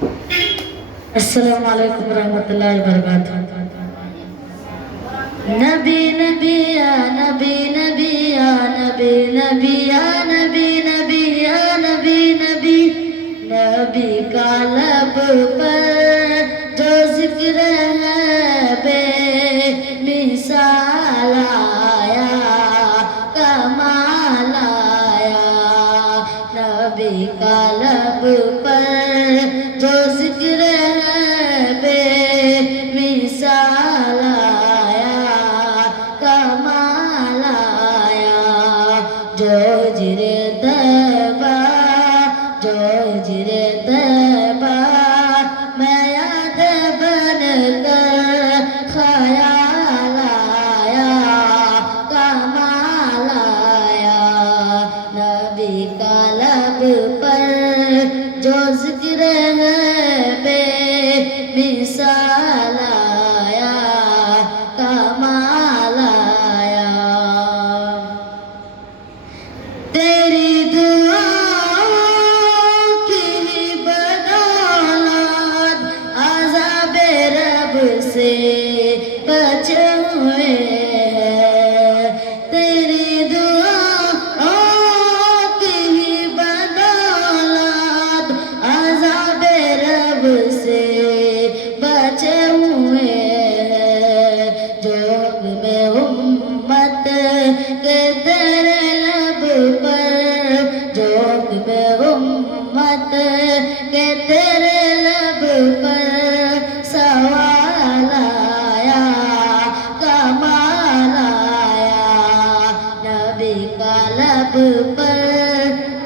अस्सलाम वालेकुम रहमतुल्लाहि व बरकातहू। नबी नबी या नबी नबी या नबी नबी या नबी नबी या नबी नबी नबी का लब पर जो जिक्र है बेमिसाल आया कमाल आया। नबी का लब पर जो जिक्र है बेमिसाल आया कमाल आया। जो जिरे तैबा जो जिरे तैबा मैं याद बन कर ख्याल आया कमाल आया। नबी का लब पर जो जिक्र है बेमिसाल आया कमाल आया। तेरी दुआओं की बदौलत अज़ाबे रब से बचे हुए हैं। तेरी दुआओं की बदौलत अज़ाबे रब से बचे हुए हैं। जो में उम्मत के तेरे लब पर जो में उम्मत के तेरे लब पर सवाल आया कमाल आया। नबी का लब पर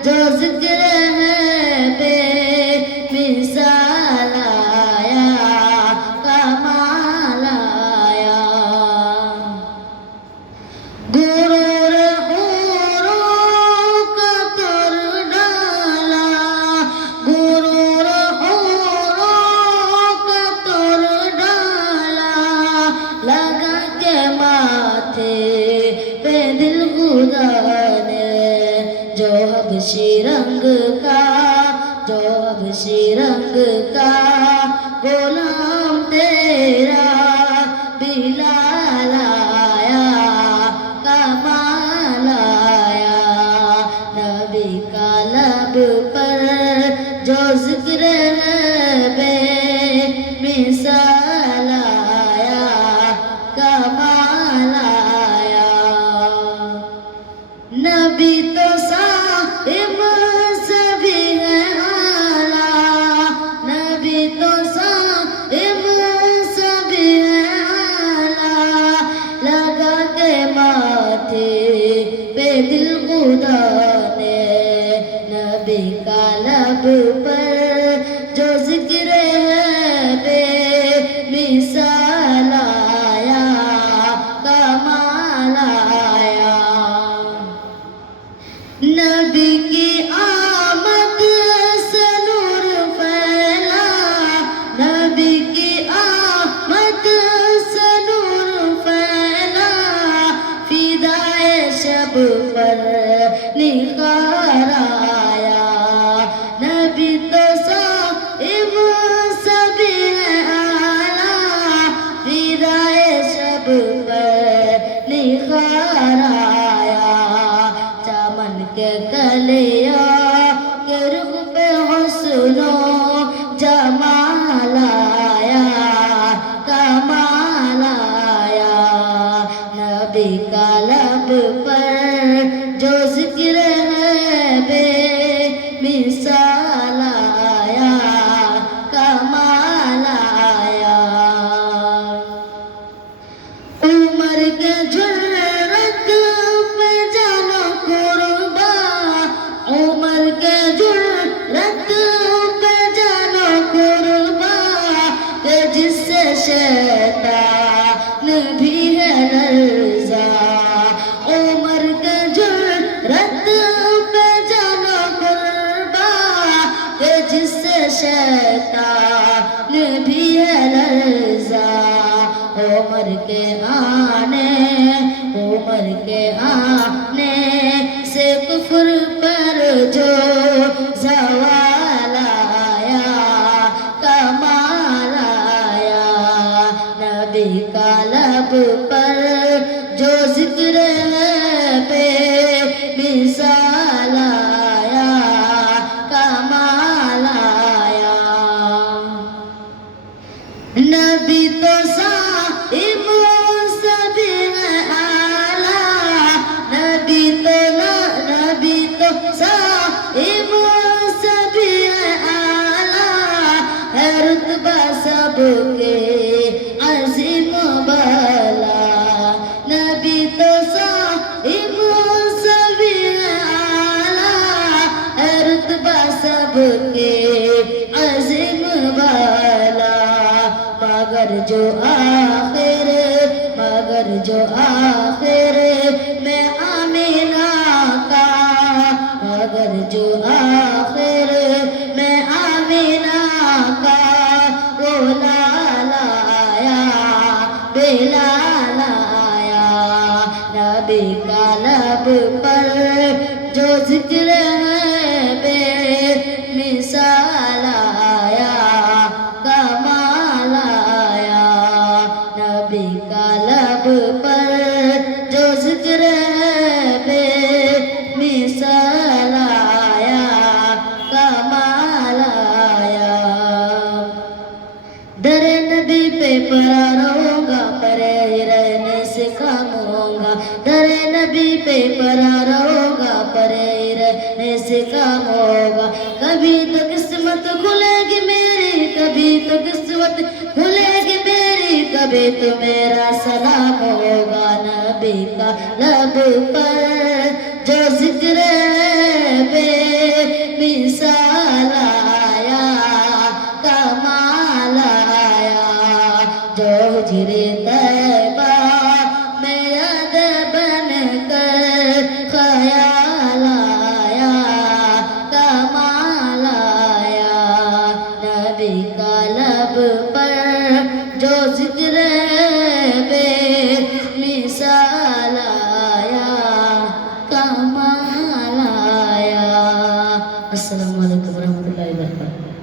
जो जिक्र है बेमिसाल आया कमाल आया। गुरूर औरों का तोड़ डाला गुरूर औरों का तोड़ डाला। लगा के माथे पे दिल खुदा ने जो हबशी रंग का जो हबशी रंग का गुलाम तेरा बिलाल आया कमाल आया। नबी का लब पर जो जिक्र है बेमिसाल आया कमाल आया। नबी तो साहिब सभी है आला नबी तो साहिब सभी है आला। लगा के माथे पे दिल खुदा ने नबी का लब पर जो जिक्र है बेमिसाल आया कमाल आया। नबी की आमद से नूर फैला नबी की आमद से नूर फैला। फिदाए शब पर निखार आया। नबी तो साहिब सभी है आला फिदाए शब पर निखार आया। चमन के कलिया के रुख पे हुस्नो जमाल आया कमाल आया। नबी का लब पर जो जिक्र है बेमिसाल आया कमाल आया। उमर के जुर्रत पे जानो कुर्बा उमर के जुर्रत पे जानो कुर्बा के जिससे शैतान भी है लर्ज़ा। उमर के जुर्रत पे जानो कुर्बा के जिससे शैतान भी है लर्ज़ा। उमर के आने से कुफ्र पर जो ज़वाल आया सबके अज़ीम बाला नबी तो साहिब सभी आला रुतबा सबके अज़ीम बाला मगर जो आखिर में आमीना का मगर जो आखिर में आमीना का वो लाला आया बेलाल आया नबी का लब पर जो जिक्र है बेमिसाल आया कमाल आया नबी का लब पर जो जिक्र है बेमिसाल आया कमाल आया दर नबी पे पड़ा रहूंगा परे ही रहने से काम होगा दर नबी पे पड़ा रहूंगा परे ही रहने से काम होगा कभी तो किस्मत खुलेगी मेरी कभी तो किस्मत खुलेगी मेरी कभी तो मेरा सलाम होगा नबी का लब पर जो जिक्र बेमिसाल आया कमाल आया जो हुजरे तैबा में याद बन कर ख्याल आया कमाल आया नबी का लब पर जो जिक्र